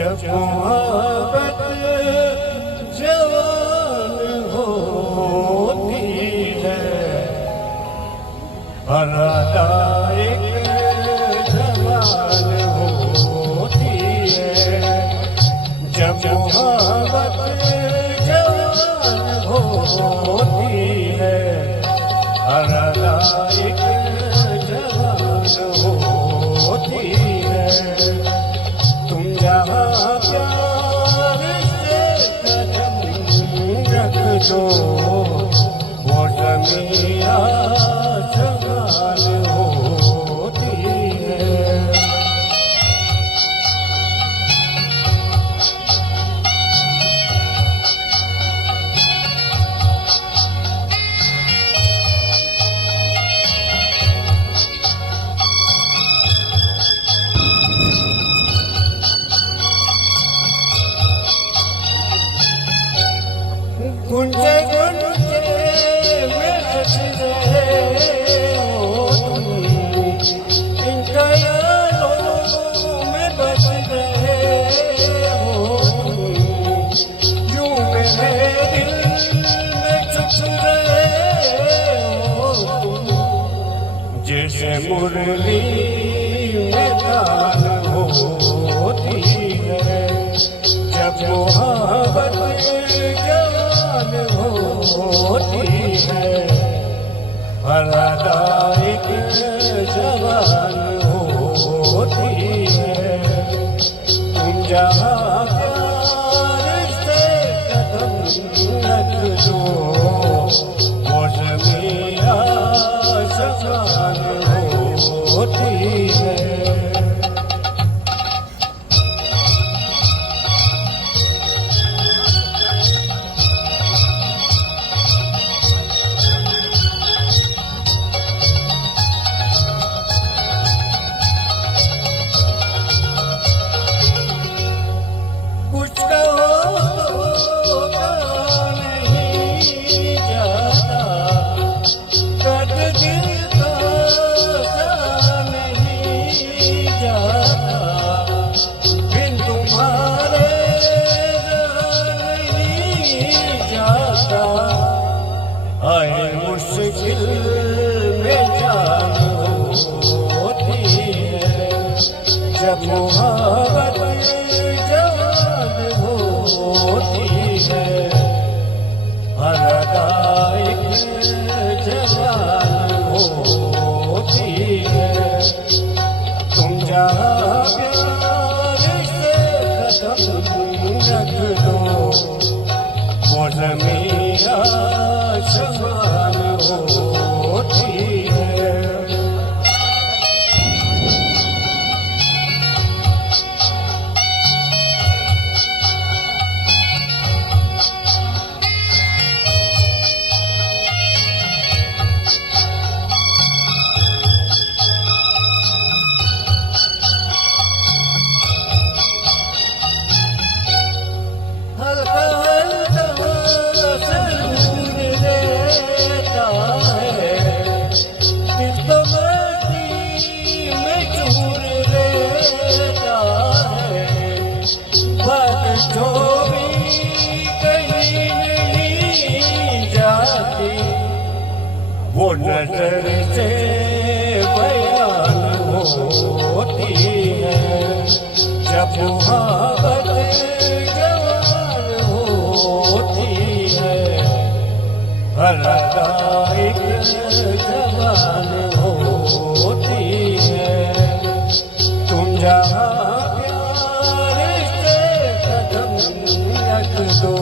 जब मोहब्बत जवान होती है, हर अदा एक जवान होती है। जब मोहब्बत जवान होती है, हर अदा एक जवान होती है। तुम जहाँ प्यार से कदम रख दो, वो ज़मीं आसमान होती है। गुंजे गुंजे में हंस रहे हो तुम, इन ख्यालों में बस रहे हो तुम। यूं मेरे दिल में छुप रहे हो तुम, जैसे मुरली में तान होती है। जब मोहब्बत होती है, हर अदा एक जवान होती है। तुम जहाँ प्यार से कदम रख दो, वो ज़मीं आसमान होती है। आए मुश्किल में जान होती है, जब मोहब्बत जवान होती है। हर अदा एक जवान होती है। तुम जहाँ प्यार से कदम रख दो, वो ज़मीं आसमान होती है। जो भी कहीं नहीं जाती, वो नजर से बयान होती है। जब मोहब्बत जवान होती है, हर अदा एक जवान होती है। तुम जहाँ रख दो,